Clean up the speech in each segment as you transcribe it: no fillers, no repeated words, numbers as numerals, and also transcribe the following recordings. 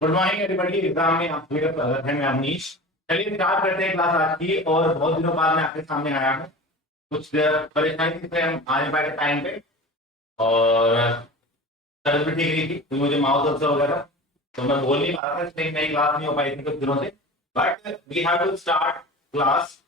Good morning everybody. Exam में आप सभी का स्वागत है। मैं अवनीश। चलिए स्टार्ट करते हैं क्लास आज की। और बहुत दिनों बाद मैं आपके सामने आया हूँ। कुछ परेशानी थी, इसलिए हम आ नहीं पाए थे टाइम पे। और तबीयत भी ठीक नहीं थी क्योंकि मुझे माउथ अल्सर वगैरह, तो मैं बोल नहीं पा रहा था, इसलिए नई क्लास नहीं हो पाई थी कुछ दिनों से। But we have to start class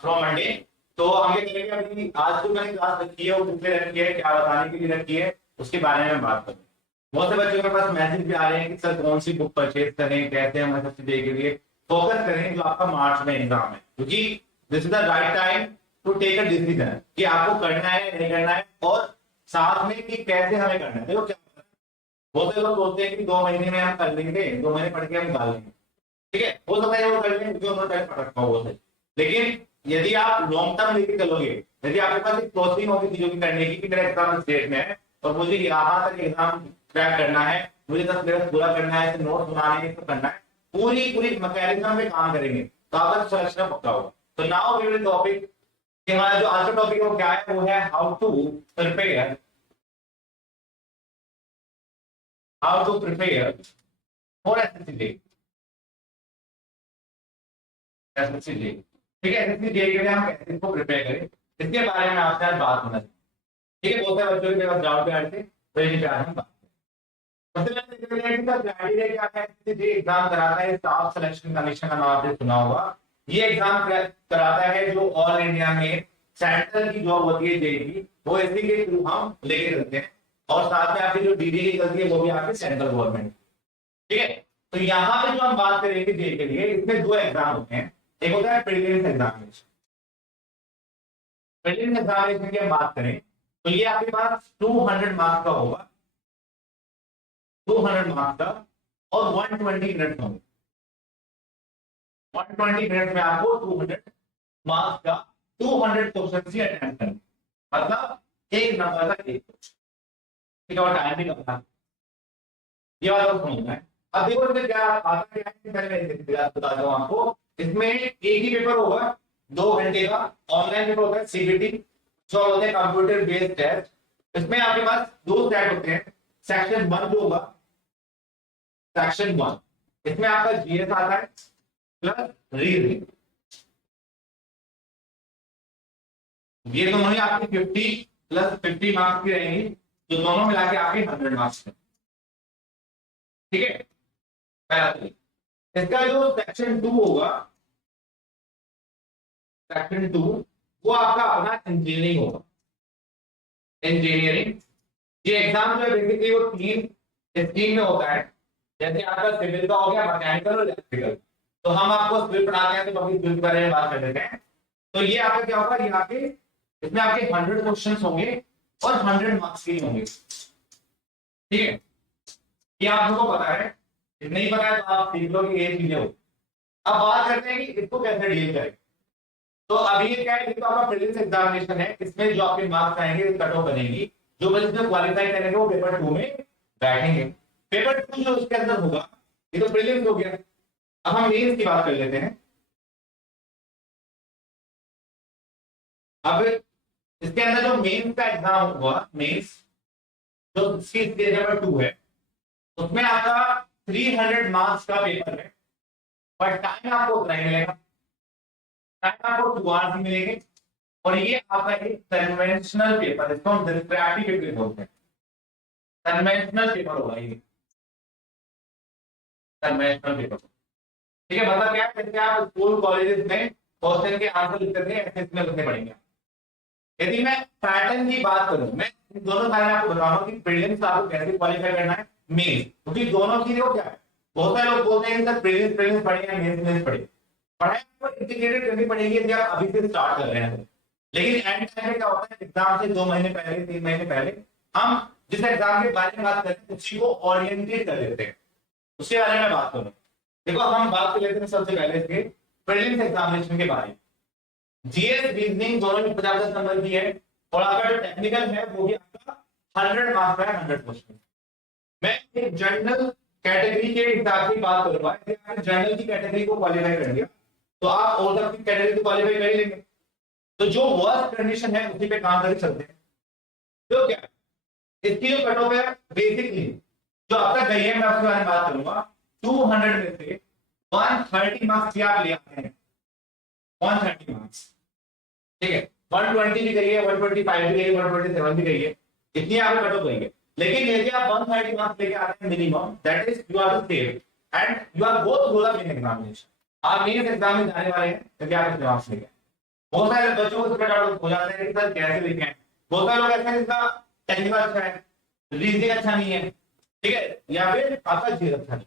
from Monday. तो हम ये करेंगे, अभी आज जो मैंने क्लास रखी है वो कितने रखी है, क्या बताने के लिए रखी है, उसके बारे में बात करेंगे। बहुत से बच्चों के पास मैसेज भी आ रहे हैं कि सर कौन सी बुक परचेज करें, कैसे हम एसएससी डे के लिए फोकस करें जो आपका मार्च में एग्जाम है, क्योंकि this is the right time to take a decision कि आपको करना है नहीं करना है, और साथ में कि कैसे हमें करना है। देखो क्या होता है, बहुत से लोग बोलते हैं कि 2 महीने में हम कर लेंगे, 2 महीने पढ़ के हम निकाल लेंगे। ठीक है, हो सकता है वो कर लें क्योंकि उन्होंने पहले पढ़ रखा हो। लेकिन यदि आप लॉन्ग टर्म लेके चलोगे, यदि आपके पास एक प्रोसेसिंग होगी चीजों की करने की कि मेरा एग्जाम स्टेट में है और मुझे यहाँ तक एग्जाम क्रैक करना है, मुझे 10 पूरा करना है, नोट बनाने हैं, करना है, पूरी पूरी मैकेनिज्म में काम करेंगे तो आपका सिलेक्शन पक्का होगा। तो नाउ वी विल टॉपिक, हमारा जो आज का टॉपिक है वो क्या है, वो है how to prepare for SSC. SSC J, ठीक है, एसएससी जे के लिए हम कैसे इसको प्रिपेयर करें, इसके बारे में आपसे आज बात होना चाहिए। ठीक है, बहुत सारे बच्चों के पास डाउट भी आ रहे थे, तो इसी पे आज हम बात करें। सबसे पहले क्राइटेरिया क्या है, एसएससी जे एग्जाम कराता है स्टाफ सिलेक्शन कमीशन का नाम आपने सुना होगा। ये एग्जाम कराता है जो ऑल इंडिया में सेंट्रल की जॉब होती है जेई की, वो इसी के थ्रू हम लेके चलते हैं। और साथ में आपकी जो डीडी की गलती है वो भी आपके सेंट्रल गवर्नमेंट। ठीक है, तो यहाँ पे जो हम बात करेंगे जेई के लिए, इसमें 2 एग्जाम होते हैं। एक होता है प्रीलिम्स एग्जामिनेशन। प्रीलिम्स एग्जामिनेशन की हम बात करें तो ये आपके पास 200 मार्क्स का होगा, 200 मार्क्स का, और 120 मिनट होंगे। 120 मिनट में आपको 200 मार्क्स का 200 क्वेश्चन ही अटेम्प्ट करना, मतलब एक नंबर का एक क्वेश्चन। ठीक है, और टाइम भी कम था, ये बात तो समझना है। अब देखो इसमें क्या आता क्या है, पहले मैं बता दूं आपको। इसमें एक ही पेपर होगा 2 घंटे का, ऑनलाइन पेपर होता है सीबीटी, जो होते हैं कंप्यूटर बेस्ड टेस्ट। इसमें आपके पास 2 सेट होते हैं। सेक्शन 1 जो होगा, सेक्शन 1, इसमें आपका जीएस आता है प्लस रीजनिंग। ये दोनों ही आपकी 50 प्लस 50 मार्क्स की रहेंगी, जो दोनों मिला के आपके 100 मार्क्स में। ठीक है, पहला तरीका। इसका जो सेक्शन 2 होगा, सेक्शन 2, वो आपका अपना इंजीनियरिंग होगा। इंजीनियरिंग, ये एग्जाम जो है बेसिकली वो 3 स्ट्रीम में होता है। जैसे आपका सिविल का हो गया, मैकेनिकल और इलेक्ट्रिकल। तो हम आपको सिविल पढ़ाते हैं तो अभी सिविल के बारे में बात कर लेते हैं। तो ये आपका क्या होगा, ये आपके इसमें आपके 100 क्वेश्चन होंगे और 100 मार्क्स के होंगे। ठीक है, ये आप लोगों को पता है, नहीं पता है तो आप सीख लो कि ये चीजें हो। अब बात करते हैं कि इसको कैसे डील करें। तो अभी ये क्या है, तो आपका प्रीलिम्स एग्जामिनेशन है, इसमें जो आपके मार्क्स आएंगे कट ऑफ बनेगी। जो बच्चे इसमें क्वालिफाई करेंगे वो पेपर 2 में बैठेंगे। पेपर 2 जो उसके अंदर होगा, ये तो प्रीलिम्स हो गया। अब हम मेंस की बात कर लेते हैं। अब इसके अंदर जो मेंस का एग्जाम होगा, मेंस जो इसकी स्टेज नंबर 2 है, उसमें आपका 300 मार्क्स का पेपर है, पर टाइम आपको उतना ही मिलेगा। टाइम आपको 2 आवर्स ही मिलेंगे। और ये आपका एक कन्वेंशनल पेपर, इसको हम डिस्क्रिप्टिव पेपर बोलते हैं। कन्वेंशनल पेपर होगा ये, कन्वेंशनल पेपर। ठीक है, मतलब क्या है, जैसे आप स्कूल कॉलेजेस में क्वेश्चन के आंसर लिखते थे, ऐसे इसमें लिखने पड़ेंगे। यदि मैं पैटर्न की बात करूं, मैं इन दोनों बारे में आपको बताऊंगा कि प्रीलिम्स आपको कैसे क्वालिफाई करना है, मेंस, क्योंकि दोनों चीजें क्या है। बहुत सारे लोग बोलते हैं सर प्रीलिम्स प्रीलिम्स पढ़े या मेंस पढ़े। पढ़ाई आपको इंटीग्रेटेड करनी पड़ेगी यदि आप अभी से स्टार्ट कर रहे हैं। लेकिन एंड टाइम में क्या होता है, एग्जाम से 2 महीने पहले, 3 महीने पहले हम जिस एग्जाम के बारे में बात करते हैं उसी को ओरिएंटेड कर देते हैं, उसके बारे में बात करूं। देखो हम बात कर लेते हैं सबसे पहले इसके प्रीलिम्स एग्जामिनेशन के बारे में। जीएस रीजनिंग दोनों में 50 नंबर की है, और आपका जो टेक्निकल है वो भी आपका 100 मार्क्स का है, 100 क्वेश्चन। मैं एक जनरल कैटेगरी के हिसाब से बात करूंगा। यदि आपने जनरल की कैटेगरी को क्वालिफाई कर लिया तो आप और की कैटेगरी को क्वालिफाई कर ही लेंगे। तो जो वर्स्ट कंडीशन है उसी पे काम करके चलते हैं। तो क्या इसकी जो कट ऑफ है बेसिकली जो अब तक गई है मैं उसके बारे में बात करूंगा। 200 में से 130 मार्क्स क्या आप ले आते हैं, 130 मार्क्स, ठीक है। 120 भी गई है, 125 भी गई है, 127 भी गई है, इतनी आपको कट ऑफ गई है। लेकिन यदि आप 130 मार्क्स लेके आते हैं minimum, that is you are safe and you are go through the main examination. आप मेन एग्जाम में जाने वाले हैं क्योंकि आप इतने मार्क्स लेके। बहुत सारे बच्चों को इसमें डाउट हो जाता है कि सर कैसे लिखे हैं। बहुत सारे लोग ऐसे हैं जिसका टेक्निकल अच्छा है, रीजनिंग अच्छा नहीं है, ठीक है, या फिर आपका जीएस अच्छा नहीं।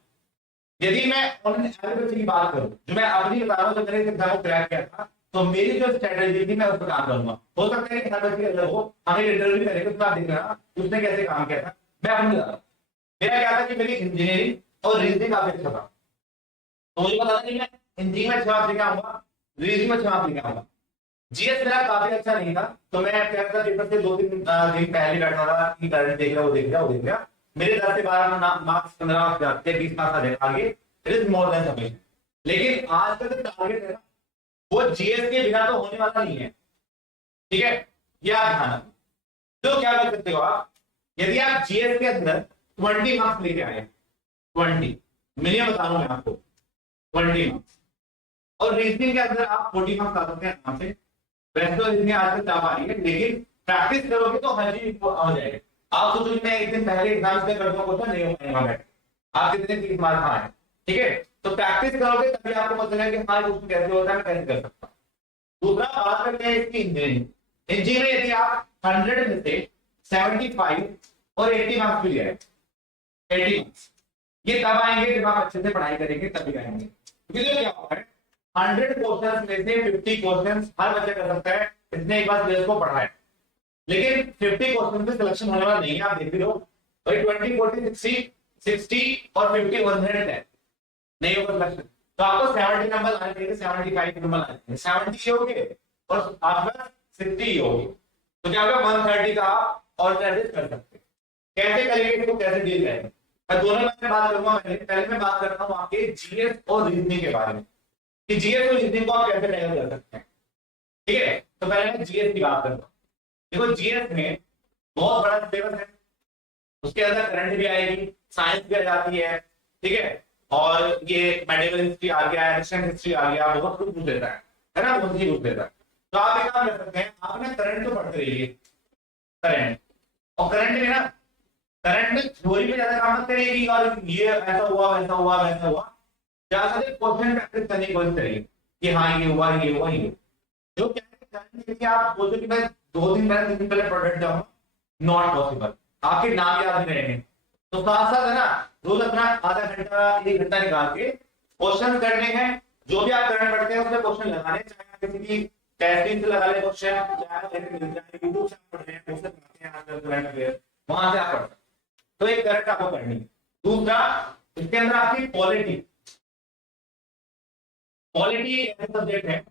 यदि मैं ऑनलाइन बच्चे की बात करूं, जो मैं अपनी बता रहा हूं, जब मैंने एग्जाम को क्रैक किया था, तो मेरी जो स्ट्रेटजी थी मैं उस पर काम करूंगा। हो सकता है कि हर बच्चे अलग हो, हमें इंटरव्यू करेंगे तो आप देख लेना उसने कैसे काम किया था। मैं अपनी बता रहा हूं, मेरा क्या था कि मेरी इंजीनियरिंग और रीजनिंग काफी अच्छा था, तो मुझे पता था कि मैं इंजीनियरिंग में अच्छा लेके आऊंगा, रीजनिंग में अच्छा लेके आऊंगा। जीएस मेरा काफी अच्छा नहीं था, तो मैं क्या करता, पेपर से 2-3 दिन पहले बैठा था कि करंट देख रहा, वो देख रहा, वो देख रहा। मेरे 10 से 12 मार्क्स, 15 मार्क्स जाते, 20 मार्क्स आ जाए आगे, it is more than sufficient. लेकिन आज का जो टारगेट है ना, वो जीएस के बिना तो होने वाला नहीं है, ठीक है। ये आप ध्यान रखो। तो क्या कर सकते हो आप, यदि आप जीएस के अंदर 20 मार्क्स लेके आए, 20 मिनिमम बता रहा हूं मैं आपको, 20 मार्क्स, और रीजनिंग के अंदर आप 40 मार्क्स आ सकते हैं आराम से। वैसे तो इसमें आज तक चाप आ रही है, लेकिन प्रैक्टिस करोगे तो हर चीज हो जाएगा। आप सोचो कि मैं एक दिन पहले एग्जाम से करता हूं, नहीं हो पाएगा बैठ, आप कितने 30 मार्क्स आए, ठीक है। तो प्रैक्टिस करोगे तभी आपको पता चलेगा कि हाँ उसमें कैसे होता है, मैं कैसे कर सकता हूँ। दूसरा बात करते हैं इसकी इंजीनियरिंग। इंजीनियरिंग यदि आप 100 में से 75 और 80 मार्क्स भी आए, 80 मार्क्स, ये तब आएंगे जब आप अच्छे से पढ़ाई करेंगे, तभी आएंगे। क्योंकि क्या होता है, 100 क्वेश्चंस में से 50 क्वेश्चंस हर बच्चा कर सकता है, इसने एक बार सिलेबस को पढ़ा है। लेकिन 50 क्वेश्चन में सिलेक्शन होने वाला नहीं है, आप देख लो भाई 20, 40, 60 और 50 110 नहीं होगा सिलेक्शन। तो आपको 70 नंबर आने चाहिए, 75 नंबर आने चाहिए, 70 ही होंगे और आपका 60 ही होगी। तो क्या होगा, 130 का आप ऑल्टरनेटिव कर सकते हैं। कैसे करेंगे, इसको कैसे डील करेंगे, मैं दोनों में बात करूंगा। पहले मैं बात करता हूँ आपके जीएस और रीजनिंग के बारे में, कि जीएस और रीजनिंग को आप कैसे टैकल कर सकते हैं, ठीक है। तो पहले मैं जीएस की बात करता हूँ। देखो जीएस में बहुत बड़ा सिलेबस है, उसके अंदर करंट भी आएगी, साइंस भी आ जाती है, ठीक है, और ये मेडिकल हिस्ट्री आ गया, एशियन हिस्ट्री आ गया, बहुत कुछ पूछ लेता है ना, बहुत ही पूछ लेता है। तो आप एक काम कर सकते हैं, आप ना करंट तो पढ़ते रहिए, करंट, और करंट में ना, करंट में थ्योरी में ज्यादा काम मत करिए और ये ऐसा हुआ, वैसा हुआ, वैसा हुआ। ज्यादा क्वेश्चन प्रैक्टिस करने की कोशिश करिए कि हाँ ये हुआ, ये हुआ, ये। जो क्या है कि आप सोचो कि मैं 2 दिन पहले, 3 दिन पहले प्रोडक्ट जाऊंगा, नॉट पॉसिबल। आपके नाम याद नहीं रहेंगे, तो साथ साथ है ना, रोज अपना आधा घंटा 1 घंटा निकाल के क्वेश्चन करने हैं। जो भी आप करंट पढ़ते हैं उसमें क्वेश्चन लगाने, चाहे आप किसी की टेस्टिंग से लगा ले क्वेश्चन, चाहे यूट्यूब से पढ़ रहे हैं, उससे पढ़ते हैं आजकल करंट अफेयर, वहां से आप पढ़ सकते हैं। तो एक करंट आपको पढ़नी है। दूसरा, इसके अंदर आपकी पॉलिटी, पॉलिटी एक ऐसा सब्जेक्ट है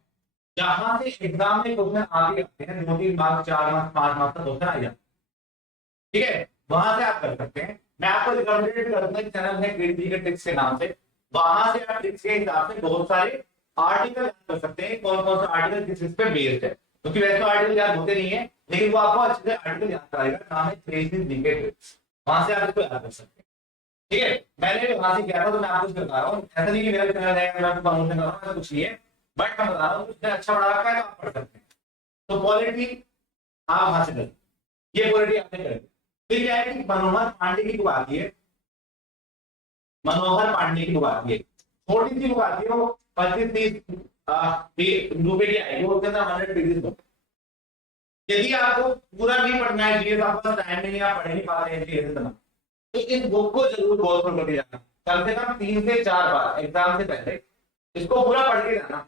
जहां से एग्जाम में क्वेश्चन आगे आते हैं, 2-3 मार्क्स, 4 मार्क्स, 5 मार्क्स का क्वेश्चन आ जाता है, ठीक है। वहां से आप कर सकते हैं। मैं आपको रिकमेंडेड करूंगा, चैनल है क्रेडिट के ट्रिक्स के नाम से, वहां से आप ट्रिक्स के हिसाब से बहुत सारे आर्टिकल कर सकते हैं, कौन कौन सा आर्टिकल किस चीज पे बेस्ड है। क्योंकि वैसे आर्टिकल याद होते नहीं है, लेकिन वो आपको अच्छे से आर्टिकल याद कराएगा। नाम है क्रेडिट जीके ट्रिक्स, वहां से आप इसको याद कर सकते हैं, ठीक है। मैंने वहां से किया था, तो मैं आपको बता रहा हूँ, ऐसा नहीं कि मेरा चैनल है, मैं आपको प्रमोशन कर रहा हूँ, ऐसा कुछ नहीं है, बट मैं बता रहा हूँ उसने अच्छा पढ़ा रखा है तो आप पढ़ सकते हैं। तो पॉलिटी आप वहां से करें, ये पॉलिटी आपने करें। फिर क्या है कि मनोहर पांडे की बुक आती है, मनोहर पांडे की बुक आती है, छोटी सी बुक आती है, वो 25-30 रुपए की आएगी, वो कहता है 100 पेजेस बुक। यदि आपको पूरा नहीं पढ़ना है जीएस, आपके पास टाइम नहीं है, आप पढ़ नहीं पा रहे हैं जीएस इतना, तो इस बुक को जरूर गौर कर करके जाना, कम से कम 3 से 4 बार एग्जाम से पहले इसको पूरा पढ़ के जाना।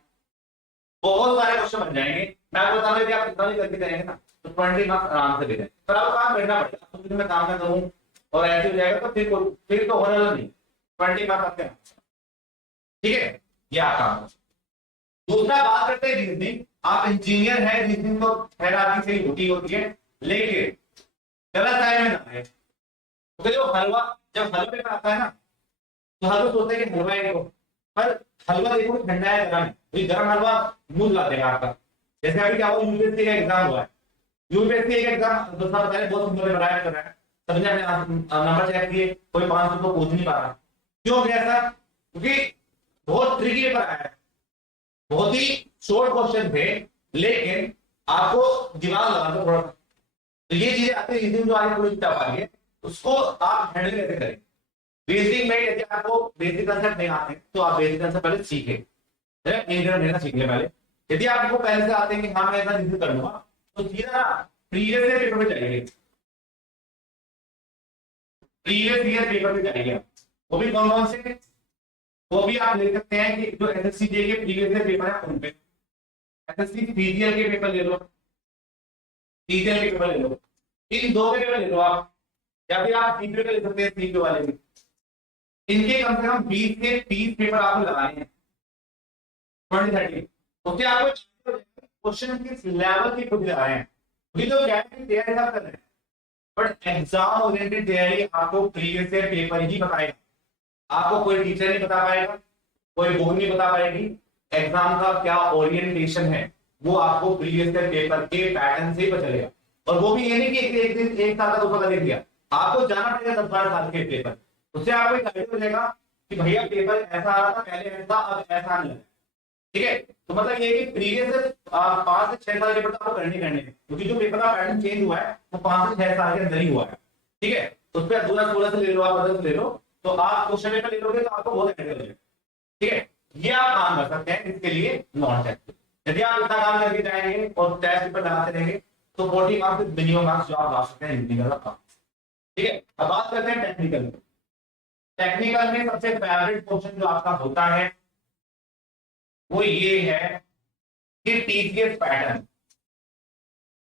बहुत सारे क्वेश्चन बन जाएंगे। मैं आपको बता रहा हूं, आप इतना भी करके जाएंगे ना तो 20 मार्क्स आराम से दे देंगे। पर आपको काम करना पड़ेगा, तो मैं काम ना करूं और ऐसे हो जाएगा तो फिर तो होने वाला नहीं, 20 मार्क्स आपके, ठीक है। ये आप काम। दूसरा बात करते हैं रीजनिंग। आप इंजीनियर है, रीजनिंग तो खैर आपकी सही होती है, लेकिन गलत टाइम में ना है। तो जो हलवा, जब हलवे पे आता है ना, तो हलवा सोचते हैं कि हलवा है, पर हलवा देखो ठंडा है, गर्म है, गर्म हलवा मुंह ला देगा आपका। जैसे अभी क्या हुआ, यूपीएससी का एग्जाम हुआ है, यूपीएससी का एग्जाम दोस्तों पता है बहुत सुंदर बनाया कर रहा है, सबने अपने नंबर चेक किए, कोई 500 को पहुंच नहीं पा रहा। क्यों गया ऐसा? क्योंकि बहुत ट्रिकी पेपर आया है, बहुत ही शॉर्ट क्वेश्चन थे, लेकिन आपको दिमाग लगाना था थोड़ा सा। तो ये चीजें आती है जो आगे थोड़ी टफ आ रही है, उसको आप हैंडल कैसे करें। बेसिक में यदि आपको बेसिक कंसेप्ट नहीं आते तो आप बेसिक कंसेप्ट पहले सीखें, एक डेढ़ महीना सीख ले पहले। यदि आपको पहले से आते हैं कि हाँ मैं ऐसा रिवीजन कर लूंगा, तो सीधा प्रीवियस ईयर पेपर पे जाइए, प्रीवियस ईयर पेपर पे जाइए। वो भी कौन कौन से, वो भी आप ले सकते हैं कि जो एसएससी जे के प्रीवियस ईयर पेपर है उन पे, एसएससी सीजीएल के पेपर ले लो, सीजीएल के पेपर ले लो, इन दो के पेपर ले लो आप, या फिर आप सीपीओ के ले सकते हैं, सीपीओ वाले भी। इनके कम से कम 20 से 30 पेपर आपको लगाने हैं 2030। उससे आपको क्वेश्चन किस लेवल की खुद आ रहे हैं, क्योंकि जो क्या है तैयारी सब कर रहे हैं, बट एग्जाम ओरिएंटेड तैयारी आपको प्रीवियस ईयर पेपर ही बताएगा। आपको कोई टीचर नहीं बता पाएगा, कोई बुक नहीं बता पाएगी। एग्जाम का क्या ओरिएंटेशन है वो आपको प्रीवियस ईयर पेपर के पैटर्न से ही पता चलेगा। और वो भी ये नहीं कि एक दिन एक साल का दूसरा देख लिया, आपको जाना पड़ेगा 10-12 साल के पेपर। उससे आपको एक आइडिया हो जाएगा कि भैया पेपर ऐसा आ रहा था पहले, ऐसा अब ऐसा नहीं है। ठीक है, तो मतलब ये कि प्रीवियस 5 से 6 साल के पेपर आपको करने क्योंकि जो पेपर का पैटर्न चेंज हुआ है वो 5 से 6 साल के अंदर ही हुआ है। ठीक है, उस पर 2016 से ले लो, आप 15 से ले लो, तो आप क्वेश्चन पेपर ले लोगे तो आपको बहुत आइडिया हो जाएगा। ठीक है, ये आप काम कर सकते हैं, इसके लिए नॉन टेस्ट। यदि आप इतना काम करके जाएंगे और टेस्ट पेपर लगाते रहेंगे तो 40 मार्क्स मिनिमम मार्क्स जो आप ला सकते हैं हिंदी का। ठीक है, अब बात करते हैं टेक्निकल में। टेक्निकल में सबसे फेवरेट क्वेश्चन जो आपका होता है वो ये है कि टीसीएस पैटर्न,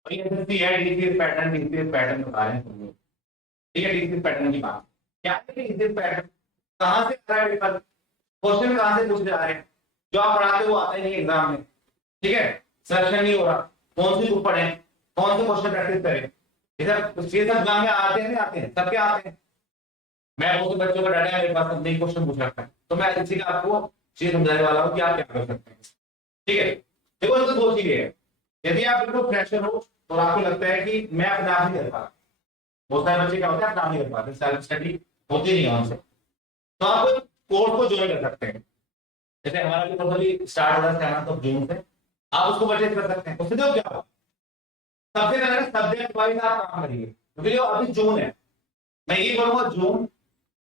टीसीएस पैटर्न बता रहे हैं। ठीक है, टीसीएस पैटर्न की बात क्या है, टीसीएस पैटर्न कहां से आ रहा है पेपर, क्वेश्चन कहां से पूछे जा रहे हैं, जो आप पढ़ाते हो वो आते नहीं एग्जाम में। ठीक है, सिलेक्शन नहीं हो रहा, कौन सी बुक पढ़े, कौन से क्वेश्चन प्रैक्टिस करें, ये सब एग्जाम में आते हैं, नहीं आते हैं, सबके आते हैं। मैं बहुत बच्चों का डाटा मेरे पास नहीं क्वेश्चन पूछ रखा है, तो मैं इसी का आपको चीज समझाने वाला हूँ कि आप क्या कर सकते हैं। ठीक है, देखो इसमें दो चीजें हैं। यदि आप बिल्कुल फ्रेशर हो तो आपको लगता है कि मैं अपने आप नहीं कर पा रहा, बहुत सारे बच्चे क्या होते हैं अपना नहीं कर पाते, सेल्फ स्टडी होती नहीं है उनसे, तो आप कोर्स को ज्वाइन कर सकते हैं। जैसे हमारा भी कोर्स स्टार्ट हो रहा है तो जून से, आप उसको परचेज कर सकते हैं। उससे जो क्या होगा, सबसे पहले सब्जेक्ट वाइज आप काम करिए, क्योंकि जो अभी जून है, मैं ये बोलूंगा जून,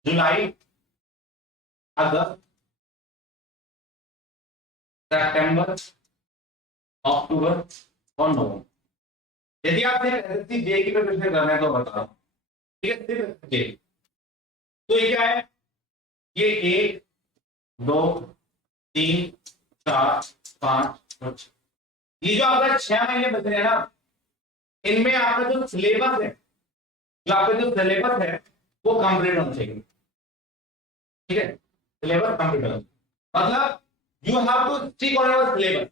जुलाई, अगस्त, सितंबर, अक्टूबर और नवंबर। यदि आप सिर्फ एसएससी जे की प्रिपरेशन कर रहे हैं तो बता रहा हूं, ठीक है, सिर्फ जे। तो ये क्या है, ये 1 2 3 4 5 6, ये जो आपका 6 महीने बच रहे हैं ना, इनमें आपका जो सिलेबस है, जो आपका जो सिलेबस है वो कंप्लीट होना चाहिए। ठीक है, सिलेबस कंप्लीट होना चाहिए, मतलब you have to stick on your syllabus.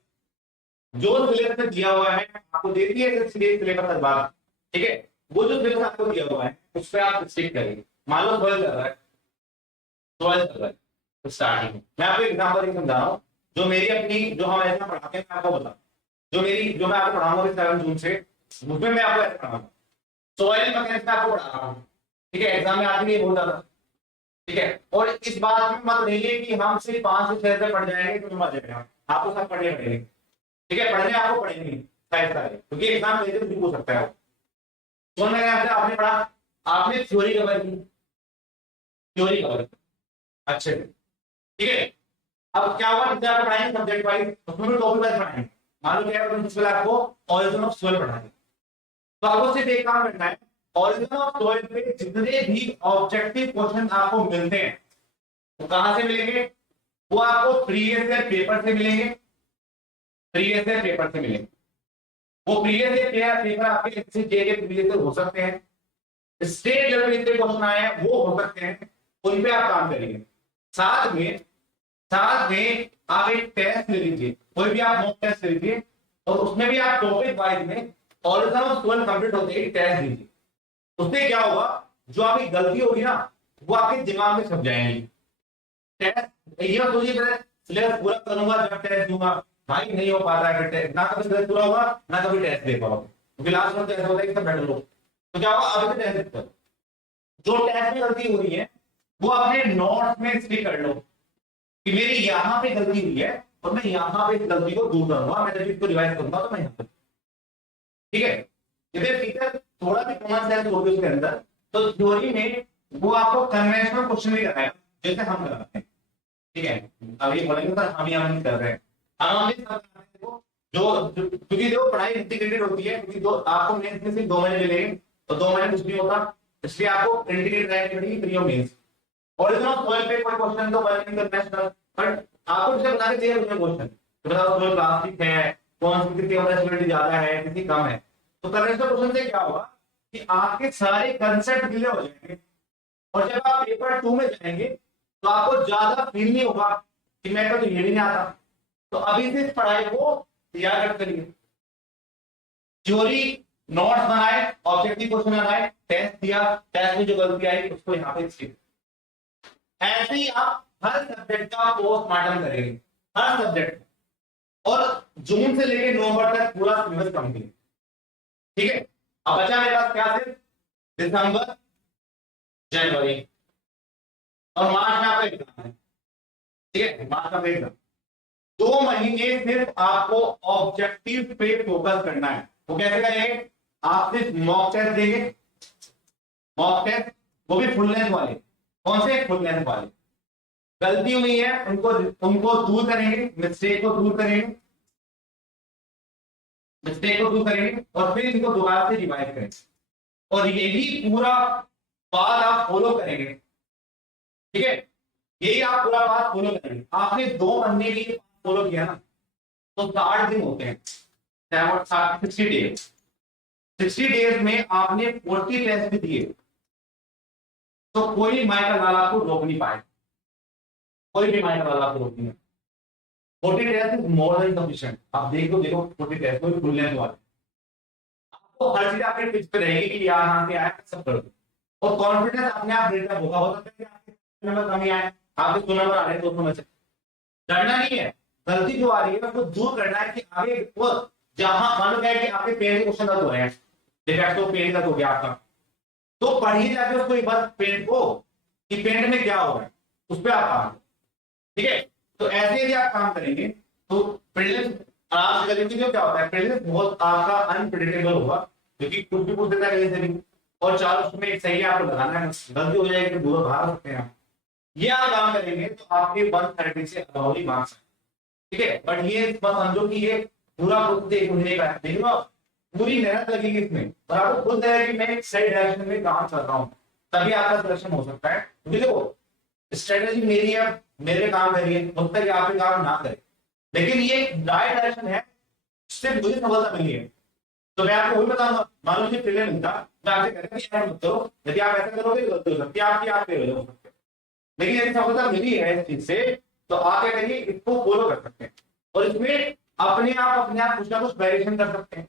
जो सिलेबस में दिया हुआ है आपको दे दिए सिलेबस के बाद, ठीक है, वो जो सिलेबस आपको दिया हुआ है उस पर आप स्टिक करिए। मान लो 12 चल रहा है, 12 चल रहा है, तो स्टार्टिंग में मैं आपको एग्जांपल समझा रहा हूँ, जो मेरी अपनी जो हम ऐसा पढ़ाते हैं मैं आपको बता, जो मैं आपको पढ़ाऊंगा 7 जून से, उसमें मैं आपको ऐसा पढ़ाऊंगा, सॉइल मैकेनिक्स में आपको पढ़ा रहा हूँ। ठीक है, एग्जाम में आगे नहीं बोल रहा था। ठीक है, और इस बात में मत रहिए कि हम सिर्फ 5 से 6 से पढ़ जाएंगे तो मजा आएगा, आपको सब पढ़ने पड़ेंगे। ठीक है, पढ़ने आपको पढ़ेंगे सारे, क्योंकि एग्जाम देते भी हो सकता है। तो मैंने आपने पढ़ा, आपने थ्योरी कवर की, थ्योरी कवर अच्छे, ठीक है। अब क्या होगा, टीचर आपको पढ़ाएंगे सब्जेक्ट वाइज, उसमें भी टॉपिक वाइज पढ़ाएंगे। मान लो क्या है, प्रिंसिपल आपको ऑरिजिन ऑफ सोइल पढ़ाएंगे, तो आपको सिर्फ एक काम करना है, ऑरिजिन ऑफ सोइल पे जितने भी ऑब्जेक्टिव क्वेश्चन आपको मिलते हैं वो कहां से मिलेंगे, वो आपको प्रीवियस ईयर पेपर से मिलेंगे, प्रीवियस ईयर पेपर से मिलेंगे। वो प्रीवियस ईयर पेपर आपके जे के प्रीवियस ईयर हो सकते हैं, स्टेट लेवल पे जितने क्वेश्चन आए हैं वो हो सकते हैं, उन पे आप काम करिए। साथ में आप एक टेस्ट ले लीजिए, कोई भी आप मॉक टेस्ट ले लीजिए, और उसमें भी आप टॉपिक वाइज में ऑरिजिन ऑफ सोइल कंप्लीट होते ही टेस्ट लीजिए। उससे क्या होगा, जो आपकी गलती होगी ना वो आपके दिमाग में छप जाएंगी। टेस्ट ये सोचिए सिलेबस पूरा करूंगा जब टेस्ट दूंगा, भाई नहीं हो पा रहा है, टेस्ट ना कभी सिलेबस पूरा होगा ना कभी टेस्ट दे पाओगे, क्योंकि लास्ट में ऐसा होता है कि सब बैठे लोग, तो क्या होगा अभी टेस्ट देते हो, जो टेस्ट में गलती हो रही है वो अपने नोट्स में स्टिक कर लो कि मेरी यहां पे गलती हुई है और मैं यहां पे इस गलती को दूर करूंगा, मैं जब इसको रिवाइज करूंगा तो मैं यहां पर, ठीक है। यदि टीचर थोड़ा भी कॉमन सेंस होगी उसके अंदर तो थ्योरी में वो आपको कन्वेंशनल क्वेश्चन भी कराएगा जैसे हम कराते हैं, ठीक है। अब ये बोलेंगे सर हम यहाँ नहीं कर रहे हैं, हम भी सब कराते हैं। देखो क्योंकि देखो पढ़ाई इंटीग्रेटेड होती है, क्योंकि दो आपको मेंस में सिर्फ 2 महीने मिलेंगे तो 2 महीने कुछ नहीं होता, इसलिए आपको इंटीग्रेटेड रहनी पड़ेगी प्री और मेंस। और इतना 12 पे कोई क्वेश्चन तो वर्किंग कन्वेंशनल, बट आपको जब बता के चाहिए उसमें क्वेश्चन तो बताओ जो प्लास्टिक है कौन सी कितनी कंप्रेसिबिलिटी ज्यादा है कितनी कम है, तो कन्वेंशनल क्वेश्चन से क्या होगा कि आपके सारे कंसेप्ट क्लियर हो जाएंगे और जब आप पेपर 2 में जाएंगे तो आपको ज्यादा फील नहीं होगा कि मैं तो ये भी नहीं आता। तो अभी से इस पढ़ाई को तैयार कर करिए, थ्योरी नोट्स बनाए, ऑब्जेक्टिव क्वेश्चन बनाए, टेस्ट दिया, टेस्ट में जो गलती आई उसको यहाँ पे सीख। ऐसे ही आप हर सब्जेक्ट का पोस्टमार्टम करेंगे, हर सब्जेक्ट, और जून से लेकर नवंबर तक पूरा सिलेबस कंप्लीट, ठीक है। अब बचा मेरे पास क्या सिर्फ दिसंबर, जनवरी और मार्च में आपका एग्जाम है, ठीक है। मार्च का एग्जाम 2 महीने सिर्फ आपको ऑब्जेक्टिव पे फोकस करना है। वो कैसे करेंगे, आप सिर्फ मॉक टेस्ट देंगे, मॉक टेस्ट वो भी फुल लेंथ वाले, कौन से फुल लेंथ वाले, गलती हुई है उनको दूर करेंगे, मिस्टेक को दूर करेंगे, और फिर इनको दोबारा से रिवाइज करेंगे और यही पूरा पाथ आप फॉलो करेंगे, ठीक है। यही आप पूरा पाथ फॉलो करेंगे। आपने 2 महीने के लिए फॉलो किया ना तो 60 दिन होते हैं, 60 डेज, 60 डेज में आपने 40 टेस्ट भी दिए तो कोई माइकल लाल आपको रोक नहीं पाए, कोई भी माइकल लाल आपको रोक नहीं पाए। 40 test is more than sufficient. आप देखो 40 टेस्ट कोई फुल लेंथ वाले, आपको हर चीज आपके टिप्स पे रहेगी कि यहाँ से आया सब कर दो और कॉन्फिडेंस अपने आप बिल्डअप होगा। हो सकता है कि आपके नंबर कमी आए, आपके 100 नंबर आ रहे हैं 200 में से, डरना नहीं है, गलती जो आ रही है उसको दूर करना है कि आगे वो जहां मान लो क्या है कि आपके पेन के क्वेश्चन गलत हो रहे हैं, डिफेक्टिव पेन गलत हो गया आपका, तो पढ़िए जाके उसको एक बार पेंट को कि पेंट में क्या हो रहा है उस पर आप काम, ठीक है। तो ऐसे यदि आप काम करेंगे तो प्रीलिम्स आराम से करेंगे। जो क्या होता है प्रीलिम्स बहुत आपका अनप्रेडिक्टेबल होगा क्योंकि कुछ भी पूछ देता है कहीं से भी, और 4 उसमें एक सही आपको लगाना है, गलती हो जाएगी तो दूर भाग सकते हैं आप। ये आप काम करेंगे तो आपके 130 से अबाउट ही मार्क्स, ठीक है। बट ये बस समझो कि ये पूरा खुद से महीने का है, देखो पूरी मेहनत लगेगी इसमें और आपको खुद है कि मैं एक सही डायरेक्शन में काम कर रहा हूँ, तभी आपका सिलेक्शन हो सकता है। क्योंकि देखो स्ट्रेटेजी मेरी है, मेरे काम करिए, हो सकता है कि आपके काम ना करे, लेकिन ये राइट डायरेक्शन है, सिर्फ मुझे सफलता मिली है। तो मैं आपको वही बताऊंगा, मान लो फेलियर मिलता, मैं आपसे कहता कि ऐसा मत करो, यदि आप ऐसा करोगे तो गलती हो सकती है आपकी, आप फेल हो सकते हैं। लेकिन यदि सफलता मिली है इस चीज से तो आप क्या करिए इसको फॉलो कर सकते हैं और इसमें अपने आप कुछ ना कुछ वेरिएशन कर सकते हैं,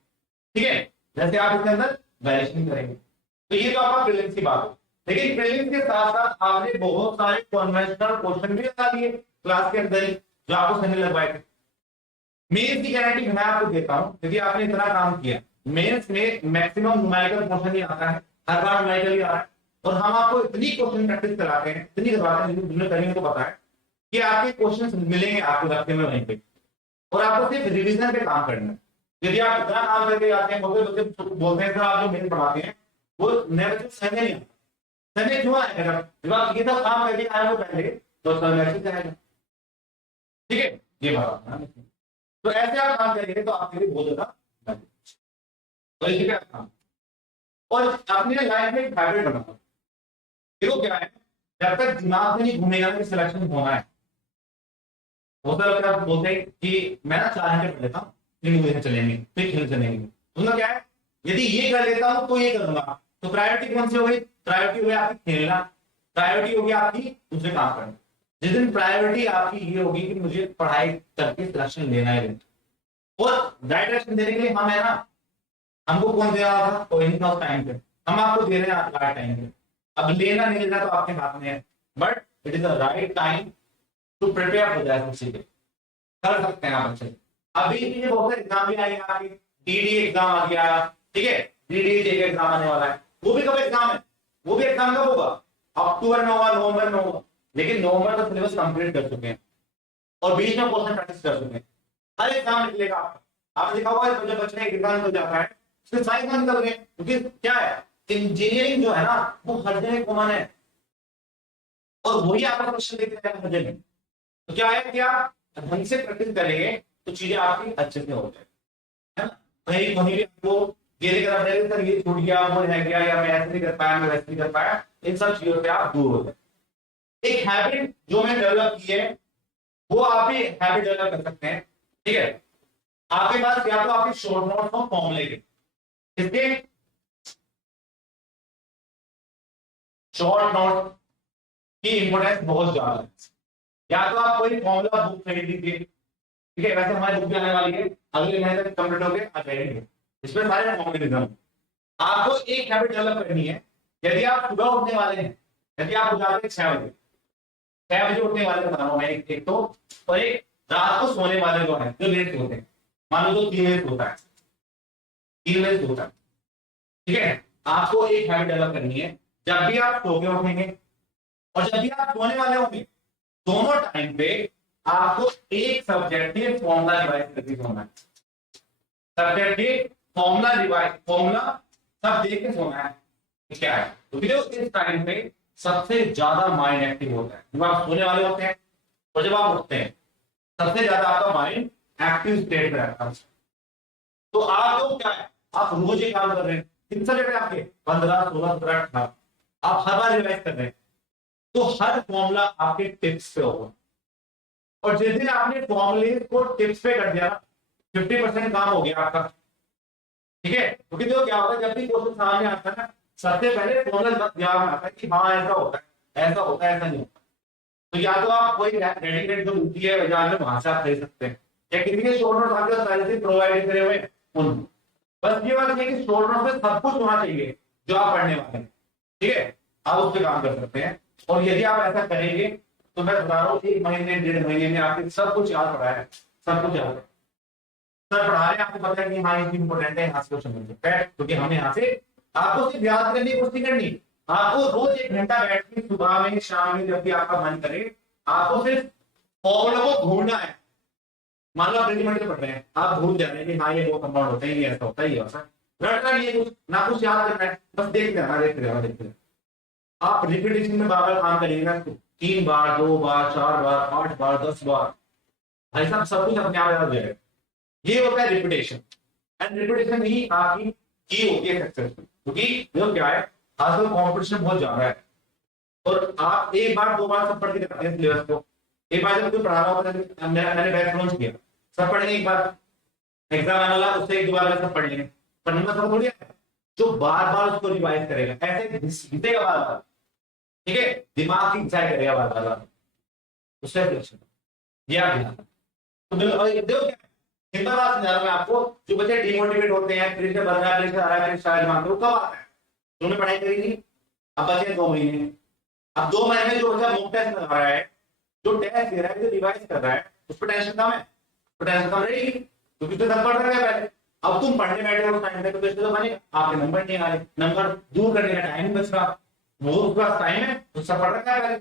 ठीक है। जैसे आप इसके अंदर वेरिएशन करेंगे तो ये तो आपका प्रीलिम्स की बात है। लेकिन प्रीलिम्स के साथ साथ आपने बहुत सारे कन्वेंशनल क्वेश्चन भी लगा दिए क्लास के अंदर ही जो आपको समझ लगवाए थे। मेंस की गारंटी मैं आपको देता हूं क्योंकि आपने इतना काम किया, मेंस में मैक्सिमम न्यूमेरिकल क्वेश्चन ही आता है, हर बार न्यूमेरिकल ही आ रहा है और हम आपको इतनी क्वेश्चन प्रैक्टिस कराते हैं, इतनी करवाते हैं, जिन्होंने करेंगे तो पता है कि आपके क्वेश्चन मिलेंगे आपको रखते में वहीं पे और आपको सिर्फ रिवीजन पे काम करना है। यदि आप इतना काम करके आते हैं, बहुत बच्चे बोलते हैं सर आप जो मेन पढ़ाते हैं वो नए बच्चे समझ नहीं आता, समझ क्यों आएगा जब आप ये सब काम करके आए हो पहले तो समझ आएगा, ठीक है। ये बात तो ऐसे आप काम करेंगे तो आपके लिए बहुत ज्यादा तो इसी पे काम और अपनी लाइफ में एक हैबिट बनाओ। देखो क्या है, जब तक दिमाग में नहीं घूमेगा कि सिलेक्शन होना है, होता है आप बोलते हैं कि मैं ना 4 घंटे पढ़ लेता हूँ फिर मुझे चलेंगे फिर खेल चलेंगे, तो क्या है यदि ये कर लेता हूँ तो ये करूंगा, तो प्रायोरिटी कौन सी हो गई, प्रायोरिटी हो गई आपकी खेलना, प्रायोरिटी होगी आपकी दूसरे काम करना। जिस दिन प्रायोरिटी आपकी ये होगी कि मुझे पढ़ाई करके सिलेक्शन लेना है और राइट डायरेक्शन देने के लिए हम है ना, हमको कौन दे रहा था, कोई नहीं था उस टाइम पे, हम आपको दे रहे हैं राइट टाइम पे। अब लेना नहीं लेना तो आपके हाथ में है, but it is the right time to prepare for that चीजें कर सकते हैं आप अच्छे से। अभी ये बहुत सारे एग्जाम भी आएंगे आपकी, डीडी एग्जाम आ गया, ठीक है, डीडी एग्जाम आने वाला है, वो भी कब एग्जाम है, वो भी एग्जाम कब होगा? अक्टूबर में होगा, नवंबर में होगा, लेकिन नवंबर तक सिलेबस कंप्लीट कर चुके हैं और बीच में क्वेश्चन प्रैक्टिस कर चुके हैं। हर एग्जाम निकलेगा आपका, आपने देखा होगा जब बच्चे का एग्जाम हो जाता है उसके सारे एग्जाम निकल रहे हैं, क्योंकि क्या है, इंजीनियरिंग जो है ना वो हर जगह कॉमन है और वही आपका क्वेश्चन लेके जाएगा हर जगह। तो क्या है कि आप ढंग से प्रैक्टिस करेंगे तो चीजें आपकी अच्छे से हो जाएगी, है ना। कहीं कहीं भी आपको ये नहीं करना पड़ेगा सर ये छूट गया, वो रह गया, या मैं ऐसे नहीं कर पाया, मैं वैसे नहीं कर पाया, इन सब चीजों से आप दूर हो जाए। एक हैबिट जो मैंने डेवलप की है वो आप भी हैबिट डेवलप कर सकते हैं, ठीक है। आपके पास या तो आपके शॉर्ट नोट्स हो फॉर्मूले के, इसके शॉर्ट नोट की इंपोर्टेंस बहुत ज्यादा है। या तो आप कोई फॉर्मूला बुक खरीद लीजिए, ठीक है, वैसे हमारी बुक भी आने वाली है, अगले महीने तक कंप्लीट हो गए आ जाएंगे, इसमें सारे फॉर्मूले। आपको एक हैबिट डेवलप करनी है। यदि आप सुबह उठने वाले हैं, यदि आप उठ जाते हैं 6 बजे, 6 बजे उठने वाले बता रहा हूं मैं, एक तो, और एक रात को सोने वाले जो है जो लेट होते हैं, मान लो तो 3 बजे होता है, 3 बजे होता है, ठीक है। आपको एक हैबिट डेवलप करनी है, जब भी आप सो के उठेंगे और जब भी आप सोने वाले होंगे, दोनों टाइम पे आपको एक सब्जेक्ट के फॉर्मूला रिवाइज करके सोना है। सब्जेक्ट के फॉर्मूला रिवाइज, फॉर्मूला सब देख के सोना है। क्या है, क्योंकि तो इस टाइम पे सबसे ज्यादा माइंड एक्टिव होता है जब आप सोने वाले होते हैं और जब आप उठते हैं, सबसे ज्यादा आपका माइंड एक्टिव स्टेट में रहता है। तो आप लोग क्या है, आप रोज ये काम कर रहे हैं, कितने सब्जेक्ट है आपके, 15, 16, 17, 18, आप हर बार रिवाइज कर रहे हैं, तो हर फॉर्मूला आपके टिप्स पे होगा। और जिस दिन आपने फॉर्मूले को टिप्स पे कर दिया, 50% काम हो गया आपका, ठीक है। क्योंकि तो क्या होता है, जब भी क्वेश्चन सामने आता है ना, सबसे पहले फॉर्मूला दिमाग में आता है कि हाँ ऐसा होता है, ऐसा होता है, ऐसा नहीं होता। तो या तो आप कोई रेडीमेड जो मिलती है बाजार में, वहां से आप ले सकते हैं, या किसी के शॉर्ट नोट आपके पहले से प्रोवाइड करे हुए उन, बस ये बात है कि शॉर्ट नोट में सब कुछ होना चाहिए जो आप पढ़ने वाले हैं, ठीक है। आप उस पर काम कर सकते हैं, और यदि आप ऐसा करेंगे तो मैं बता रहा हूँ 1 महीने 1.5 महीने में आपके सब कुछ याद पड़ा है, सब कुछ याद है। सर पढ़ा रहे हैं, आपको पता है कि हाँ ये इंपॉर्टेंट है, यहाँ से क्वेश्चन मिल सकता है, क्योंकि हमने यहाँ से आपको सिर्फ याद करने की कोशिश करनी, आपको रोज 1 घंटा बैठ के सुबह में शाम में जब भी आपका मन करे, आपको सिर्फ फॉर्मूला को ढूंढना है। मान लो आप रेडीमेड पढ़ रहे हैं, आप भूल जा रहे हैं कि हाँ ये 2 कंपाउंड होते हैं, ये ऐसा होता है, ये ऐसा रटना नहीं है, कुछ ना कुछ याद करना है, बस देखते रहना, देखते रहना, देखते रहना। आप रिपीटेशन में बार बार काम करेंगे ना, 3 बार, 2 बार, 4 बार, 8 बार, 10 बार, भाई साहब सब कुछ अपने आप याद हो जाएगा। ये होता है रिपीटेशन, एंड रिपीटेशन ही आपकी की होती है सक्सेस, क्योंकि जो क्या है, आजकल कंपटीशन बहुत ज्यादा है, और आप एक बार 2 बार सब पढ़ के दिखाते हैं सिलेबस को। एक बार जब कोई पढ़ा रहा होता है, मैंने बैच लॉन्च किया, सब पढ़ेंगे एक बार, एग्जाम आने वाला उससे 1-2 बार में सब पढ़ लेंगे, पढ़ने का सब थोड़ी है, जो बार बार उसको रिवाइज करेगा, ऐसे घिसेगा बार बार, ठीक है, दिमाग की घिसाई करेगा बार बार, उससे ये आप ध्यान। तो देखो क्या सिंपल बात समझा रहा हूं मैं आपको, जो बच्चे डिमोटिवेट होते हैं, प्रेशर बढ़ रहा है, प्रेशर आ रहा है, प्रेशर दिमाग में, वो कब आता है, उन्होंने पढ़ाई करी नहीं, अब बचे 2 महीने, अब 2 महीने में जो बच्चा मॉक टेस्ट लगा रहा है, जो टेस्ट दे रहा है, जो रिवाइज कर रहा है, उस पर टेंशन कम है, तो टेंशन कम रहेगी, क्योंकि तो सब पढ़ रहा है पहले। अब तुम पढ़ने बैठे हो टाइम पे तो टेस्ट तो बनेगा, आपके नंबर नहीं आ रहे, नंबर दूर करने का टाइम बच रहा, वो उसके पास टाइम है तो सब पढ़ रखा है पहले,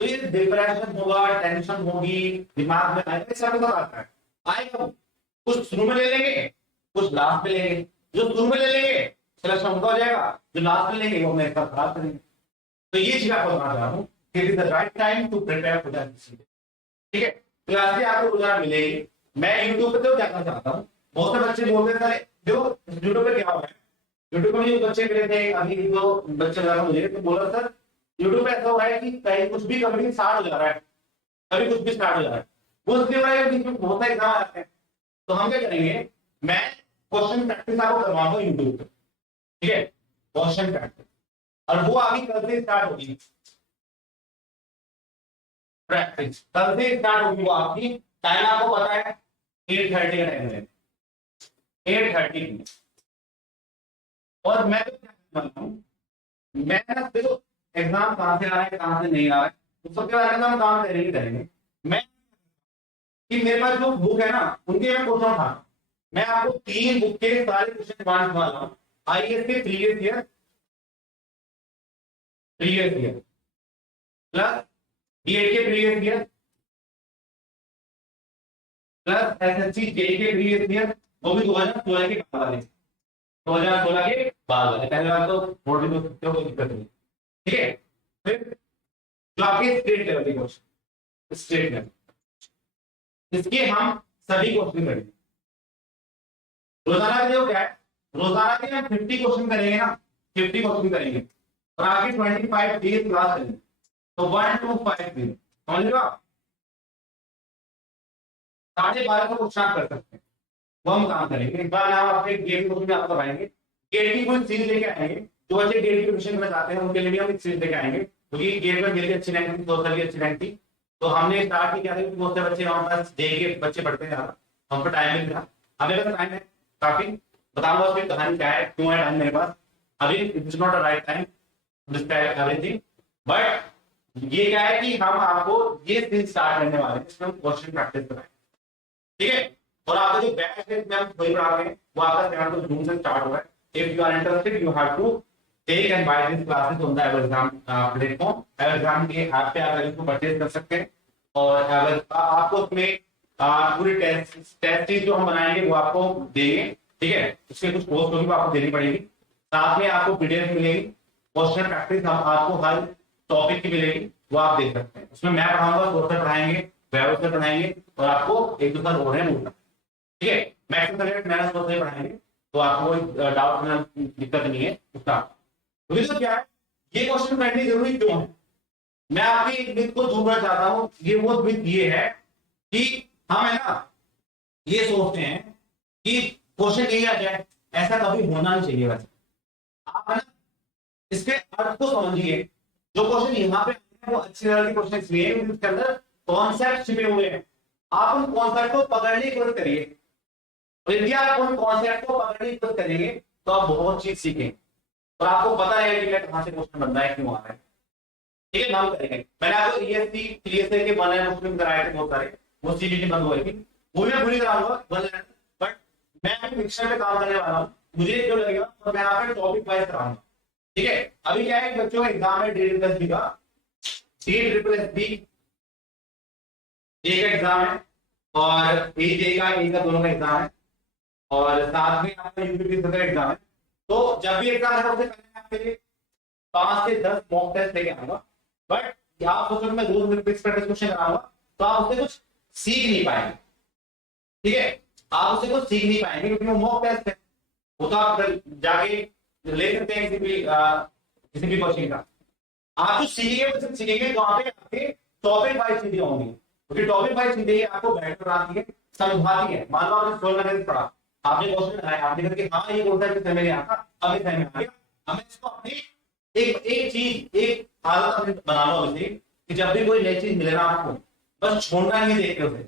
तो ये डिप्रेशन होगा, टेंशन होगी, दिमाग में आएगा, सब आता है, आएगा, कुछ शुरू में ले लेंगे, कुछ लास्ट में लेंगे, जो शुरू में ले लेंगे सिलेक्शन उनका हो जाएगा, जो लास्ट में लेंगे वो मेरे साथ खराब करेंगे। तो ये चीज आपको बता रहा हूँ कि it is the right time to prepare for that, ठीक है। क्लास में आपको रोजाना मिलेगी। मैं यूट्यूब पे तो क्या करना चाहता हूँ, बहुत से बच्चे बोलते हैं जो यूट्यूब पे क्या हो रहा है, यूट्यूब पे जो बच्चे मिले थे अभी, जो बच्चे लगा मुझे तो बोला सर यूट्यूब पे ऐसा हो रहा है कि कहीं कुछ भी कभी स्टार्ट हो जा रहा है, कभी कुछ भी स्टार्ट हो जा रहा है, वो इसलिए हो रहा है कि बहुत सारे एग्जाम आते हैं। तो हम क्या करेंगे, मैं क्वेश्चन प्रैक्टिस आपको करवाऊंगा यूट्यूब पे, ठीक है, क्वेश्चन प्रैक्टिस, और वो अभी कल से स्टार्ट होगी, प्रैक्टिस कल से स्टार्ट होगी वो आपकी। टाइम आपको पता है 8:30 का टाइम है, 8:30। और मैं तो क्या करता हूँ, मैं ना देखो एग्जाम कहां से आ रहा है कहां से नहीं आ रहा है, तो सबके बारे में हम काम करेंगे। मैं कि मेरे पास जो बुक है ना उनके मैं क्वेश्चन उठा, मैं आपको 3 बुक के सारे क्वेश्चन वाला हूँ, आईएएस के previous year previous year plus BEd के previous year plus SSC JE के प्रीवियस ईयर, वो भी 2016 के बाद वाले, 2016 के बाद वाले। पहले बार तो बोर्ड में कोई दिक्कत नहीं, ठीक है। फिर जो आपके स्टेट लेवल के क्वेश्चन, स्टेट लेवल, इसके हम सभी क्वेश्चन करेंगे। रोजाना के लिए क्या है, रोजाना के हम 50 क्वेश्चन करेंगे ना, 50 क्वेश्चन करेंगे और आपकी 25 डेज क्लास करेंगे, तो 1250 दिन समझ लो आप, 1250 क्वेश्चन कर सकते हैं, वो हम काम करेंगे। एक बार हम अपने गेट क्वेश्चन में आपको बताएंगे, गेट की कोई चीज लेके आएंगे, जो बच्चे गेट के क्वेश्चन में जाते हैं उनके लिए भी हम एक चीज लेके आएंगे, क्योंकि गेट में मेरी अच्छी रैंक थी, सोशल की अच्छी रैंक थी, तो हमने स्टार्ट ही किया था, बहुत से बच्चे हमारे पास डे के बच्चे पढ़ते हैं ज्यादा, हम पर टाइम नहीं था, हमें पास टाइम है काफी, बताऊंगा उसकी कहानी क्या है, क्यों है टाइम मेरे पास अभी, it's not a right time describe everything, but ये क्या है कि हम आपको ये चीज स्टार्ट करने वाले हैं, इसमें हम क्वेश्चन प्रैक्टिस कराएंगे, ठीक है। और आपका जो बैच है इसमें हम वही पढ़ा रहे हैं, वो आपका 7 जून से स्टार्ट हुआ है। If you are interested you have to take and buy this classes on the exam platform, exam के ऐप पे आप इसको परचेज कर सकते हैं, और अगर आपको उसमें पूरी टेस्ट चीज जो हम बनाएंगे वो आपको देंगे, ठीक है। उसके कुछ कोर्स भी आपको देनी पड़ेगी, साथ में आपको पीडीएफ मिलेगी, क्वेश्चन प्रैक्टिस आपको हर टॉपिक की मिलेगी, वो आप देख सकते हैं। उसमें मैं पढ़ाऊंगा, दोस्त पढ़ाएंगे, वैभव सर पढ़ाएंगे, और आपको एक दो सर और है बोलना, ठीक है। मैथ्स सब्जेक्ट मैथ्स दोस्त पढ़ाएंगे, तो आपको कोई डाउट में दिक्कत नहीं है उसका। तो क्या है, ये क्वेश्चन करनी जरूरी क्यों है, मैं आपकी एक मिथ को दूर करना चाहता हूं। ये वो मिथ ये है कि हम है ना ये सोचते हैं कि क्वेश्चन नहीं आ जाए, ऐसा कभी होना नहीं चाहिए। वैसे आप है ना इसके अर्थ को समझिए, जो क्वेश्चन यहाँ पे है वो अच्छी तरह के क्वेश्चन इसलिए हैं क्योंकि उसके अंदर कॉन्सेप्ट छिपे हुए हैं, आप उन कॉन्सेप्ट को पकड़ने की कोशिश करिए, और यदि आप उन कॉन्सेप्ट को पकड़ने की कोशिश करेंगे तो आप बहुत चीज सीखेंगे, और आपको पता है कि कहां से क्वेश्चन बन रहा है, क्यों आ रहा है, ठीक है। नाम करेंगे, मैंने आपको ईएससी 3एसए के बने मुस्लिम कराए थे बहुत सारे, वो सीबीटी बंद हुई थी, वो मैं पूरी कराऊंगा, बट मैं अभी मिक्सर में काम करने वाला हूं, मुझे जो लगेगा तो मैं यहाँ पे टॉपिक वाइज कराऊंगा, ठीक है। अभी क्या है, बच्चों का एग्जाम है DSSB का, DSSB एक एग्जाम है, और ए का दोनों का एग्जाम है, और साथ में आपका यूपीपीएससी का एग्जाम है। तो जब भी एग्जाम है सबसे पहले मैं आपके लिए 5 से 10 मॉक टेस्ट लेके आऊंगा, बट आप सोचो मैं रोज फिक्स प्रैक्टिस क्वेश्चन कराऊंगा तो आप उससे कुछ सीख नहीं पाएंगे, ठीक है। आप उससे कुछ सीख नहीं पाएंगे क्योंकि वो मॉक टेस्ट है, वो तो आप जाके ले सकते हैं किसी भी क्वेश्चन का, आप जो सीखेंगे तो वहां पे आपके टॉपिक वाइज चीजें होंगी, क्योंकि टॉपिक वाइज चीजें आपको बेटर बनाती है, समझाती है। मान लो आपने 16 मैंने पढ़ा, आपने क्वेश्चन बनाया, आपने कहा कि हाँ ये बोलता है कि समय नहीं आता, अब ये समय आ गया, हमें इसको अपनी एक चीज एक आदत अपने बना लो अभी कि जब भी कोई नई चीज मिले ना आपको, बस छोड़ना नहीं देख के उसे,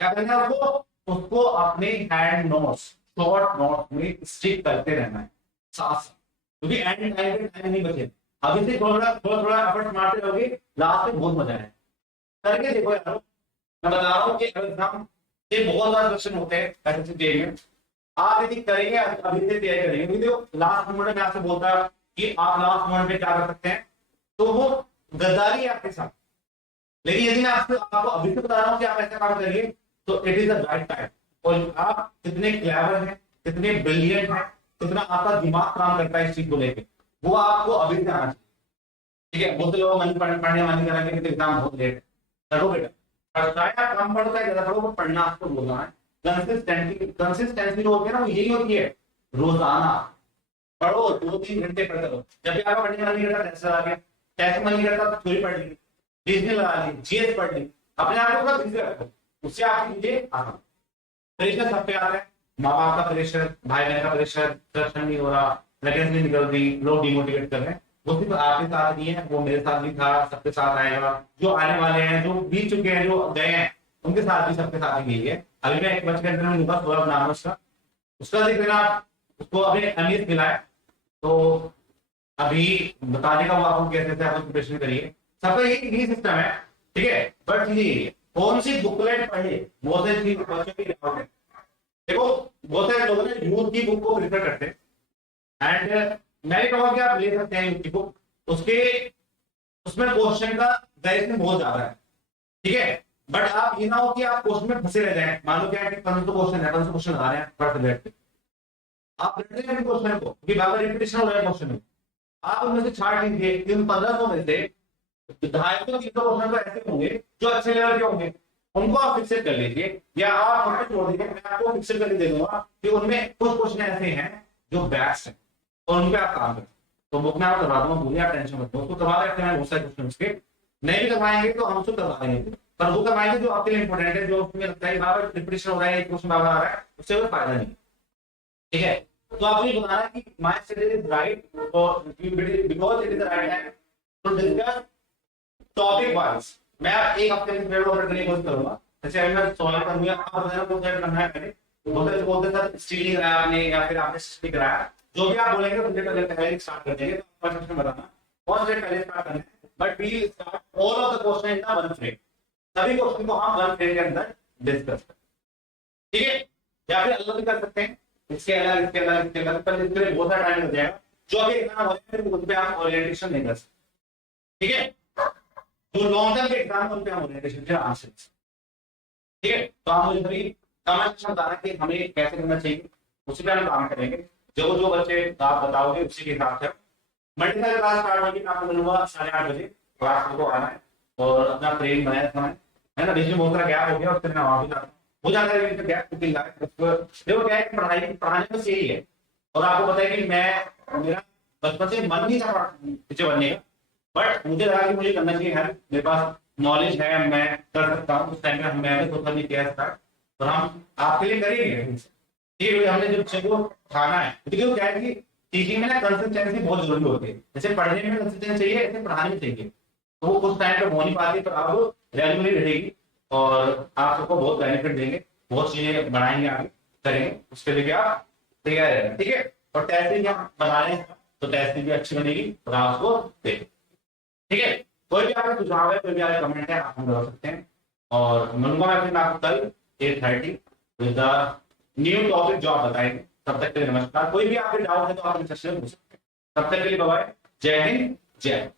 क्या करना है आपको, उसको अपने हैंड नोट्स शॉर्ट नोट्स में स्टिक करते रहना है साथ साथ, क्योंकि एंड टाइम पे टाइम नहीं बचे, अभी से थोड़ा थोड़ा एफर्ट मारते रहोगे, लास्ट में बहुत मजा है। करके देखो यार, मैं बता रहा हूँ कि एग्जाम ये बहुत सारे क्वेश्चन होते हैं एसएससी जेईई में, आप यदि करेंगे अभी से तैयारी करेंगे, क्योंकि लास्ट मोमेंट में आपसे बोलता है कि आप लास्ट मोमेंट में क्या कर सकते हैं, तो वो गद्दारी है आपके साथ। लेकिन यदि मैं आपको अभी से बता रहा हूँ कि आप ऐसा काम करिए तो it is the right time, और आप कितने क्लेवर हैं, कितने ब्रिलियंट हैं, कितना आपका दिमाग काम करता है इस चीज को लेकर, वो आपको अभी से आना चाहिए, ठीक है। बहुत से लोग पढ़ने मन करेंगे कि एग्जाम बहुत लेट है, चलो बेटा चाहे कम पढ़ो चाहे ज्यादा पढ़ो, पढ़ना आपको बोलना है। कंसिस्टेंसी जो होती है ना, वो यही होती है, रोजाना पढ़ो, 2-3 घंटे पढ़ते रहो। जब भी आपका पढ़ने का मन नहीं करता टेस्ट लगा लिया, टेस्ट मन नहीं करता तो थ्योरी पढ़ ली, रीजनिंग लगा ली, जीएस पढ़ ली, अपने आप को थोड़ा बिजी रखो, उससे आपकी चीजें आसान। प्रेशर सब पे आता है, माँ बाप का प्रेशर, भाई बहन का प्रेशर, दर्शन नहीं हो रहा, वैकेंसी निकल रही, लोग डिमोटिवेट कर रहे हैं, वो सिर्फ आपके साथ नहीं है, वो मेरे साथ भी था, सबके साथ आएगा, जो आने वाले हैं, जो बीत चुके हैं, जो गए हैं, उनके साथ भी, सबके साथ ही यही है। अभी मैं एक बच्चे के अंदर में लूंगा, सौरभ नाम उसका जिक्र आप उसको अभी अनियत मिला है, तो अभी बताने का वो आपको कैसे आप प्रिपरेशन करिए, सबका यही सिस्टम है, ठीक है। बट ये कौन सी बुकलेट पढ़े, बहुत से बच्चों की डाउट है। देखो बहुत सारे लोग यूथ की बुक को प्रेफर करते हैं, एंड मैं भी कहूँगा कि आप ले सकते हैं यूथ की बुक, उसके उसमें क्वेश्चन का वेरिएशन बहुत ज्यादा है, ठीक है। बट आप ये ना हो कि आप क्वेश्चन में फंसे रह जाए। मान लो क्या है कि 1500 क्वेश्चन है, 1500 क्वेश्चन आ रहे हैं पर सब्जेक्ट, आप रट लेंगे क्वेश्चन को कि बाबा रिपीटेशन हो रहा है क्वेश्चन में, आप उनमें से छाट लीजिए। इन 1500 में से 250-300 क्वेश्चन तो ऐसे होंगे जो अच्छे लेवल के होंगे, उनको आप फिक्सेट कर लीजिए, या आप फटाफट छोड़ दीजिए, मैं आपको फिक्सेट करके दे दूंगा कि उनमें कुछ क्वेश्चन ऐसे हैं जो बेस्ट हैं और उन पे आप काम करें। तो बुक में आप करवा दूंगा, भूलिए आप टेंशन मत लो, उसको करवा रखते हैं बहुत सारे क्वेश्चन उसके। नहीं भी करवाएंगे तो हम उसको करवा देंगे, पर वो करवाएंगे जो आपके लिए इंपॉर्टेंट है, जो उसमें लगता है बार रिपीटेशन हो रहा है, एक क्वेश्चन बार आ रहा है, उससे कोई फायदा नहीं, ठीक है। तो आपको ये बताना है कि my study is right for because it is the right time to discuss topic wise. मैं एक हफ्ते में वीडियो अपलोड करने की कोशिश करूंगा, जैसे अभी मैं सॉल्व करूंगा, आप बताना कौन सा करना है। मैंने बोलते सर स्टीलिंग कराया आपने या फिर आपने सिस्टम कराया, जो भी आप बोलेंगे उनके पहले स्टार्ट कर देंगे। तो फर्स्ट क्वेश्चन बताना कौन से पहले स्टार्ट करना है, but we start all of the question in the one frame. सभी क्वेश्चन को हम वन फ्रेम के अंदर डिस्कस करें, ठीक है। या फिर अलग भी कर सकते हैं, इसके अलग इसके अलग इसके अलग, पर इसके लिए बहुत सारा टाइम लग जाएगा। जो अभी एग्जाम हो रहे हैं उस पे आप ओरिएंटेशन नहीं कर सकते, ठीक है। जो लॉन्ग टर्म के एग्जाम उन पे हम ओरिएंटेशन के आंसर, ठीक है। तो आप मुझे थोड़ी कमेंट सेक्शन बताना कि हमें कैसे करना चाहिए, उसी पे हम काम करेंगे। जो जो बच्चे आप बताओगे उसी के हिसाब से मंडे का क्लास स्टार्ट होगी। मैं आपको मिलूंगा 8:30 बजे, क्लास को आना है और अपना फ्रेम बनाया रखना है ना। बीच में बहुत सारा गैप हो गया, उससे मैं वहां भी जाता हूँ, हो जाता है गैप कुकिंग का। देखो क्या है, पढ़ाई पढ़ाने में यही है। और आपको पता है कि मैं मेरा बचपन से मन नहीं था टीचर बनने का, बट मुझे लगा कि मुझे करना चाहिए, है मेरे पास नॉलेज है, मैं कर सकता हूँ। उस टाइम में मैंने सोचा नहीं किया था, और हम आपके लिए करेंगे। ठीक है, हमने जो बच्चे को खाना है, क्योंकि क्या है कि टीचिंग में ना कंसिस्टेंसी बहुत जरूरी होती है। जैसे पढ़ने में कंसिस्टेंसी चाहिए, ऐसे पढ़ाने में चाहिए। तो वो उस टाइम पे हो नहीं पाती, पर अब रेगुलरली रहेगी और आप सबको बहुत बेनिफिट देंगे, बहुत चीजें बढ़ाएंगे, आगे करेंगे। उसके लिए आप तैयार रहेंगे, ठीक है। और टेस्टिंग हम बना रहे हैं, तो टेस्टिंग भी अच्छी बनेगी और आप उसको देखें, ठीक है। कोई भी आपका सुझाव है, कोई भी आपका कमेंट है, आप हम बता सकते हैं। और मिलूंगा मैं फिर आपको कल 8:30 विद द न्यू टॉपिक जो आप बताएंगे। तब तक के लिए नमस्कार। कोई भी आपके डाउट है तो आप मुझसे पूछ सकते हैं। तब तक के लिए बाय, जय हिंद, जय